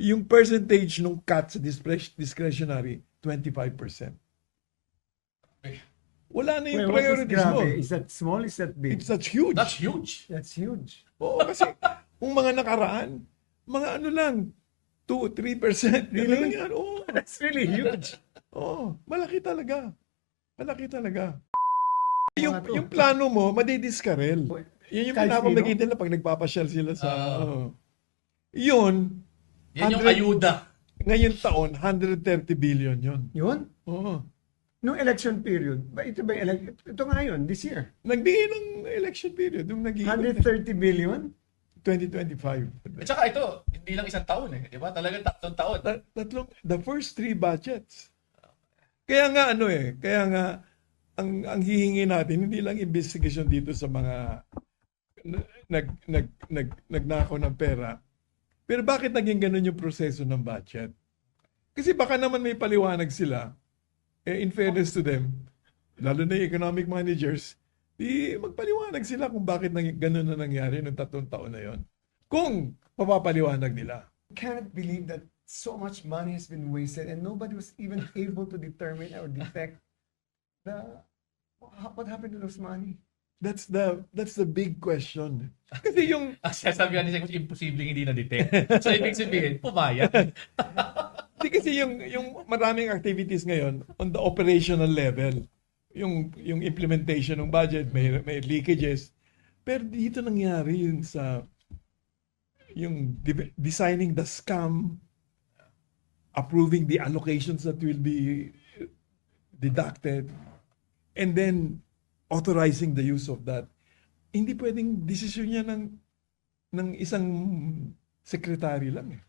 yung percentage ng cut sa discretionary, 25%. Wala na yung Well, what is priorities mo. grabe? Is that small? Is that big? That's huge. That's huge. That's huge. Oo, kasi kung mga nakaraan, mga ano lang, 2-3%. Really? Yan. Oo. That's really huge. Oo. Malaki talaga. Malaki talaga. Mga to. Yung plano mo, madidiskarel. Yun yung Kahit pinapamagin sino? nila pag nagpapasyal sila sa... Yun, Yan yung 100 ayuda. ngayon taon, 130 billion yun. Yun? Oo. Nung election period, ito ba yung ito nga yun, this year. Nagbigay ng election period, nung 130 billion? 2025. At saka ito, hindi lang isang taon eh. Di ba? Talagang 3 taon. The first 3 budgets. Kaya nga kaya nga, ang hihingi natin, hindi lang investigation dito sa mga nagnakaw ng pera. Pero bakit naging ganun yung proseso ng budget? Kasi baka naman may paliwanag sila, in fairness to them, lalo na yung economic managers, di magpaliwanag sila kung bakit ganun na nangyari noong 3 taon na yon. Kung papapaliwanag nila. Can't believe that so much money has been wasted and nobody was even able to determine or detect what happened to those money. That's the big question. Kasi yung Ang sasabihan niya, imposibleng hindi na-detect. So, ibig sabihin, pumayag. Hindi kasi yung maraming activities ngayon on the operational level, yung implementation ng budget, may leakages. Pero dito nangyari yun sa yung designing the scam, approving the allocations that will be deducted, and then authorizing the use of that. Hindi pwedeng desisyon niya ng isang sekretary lang eh.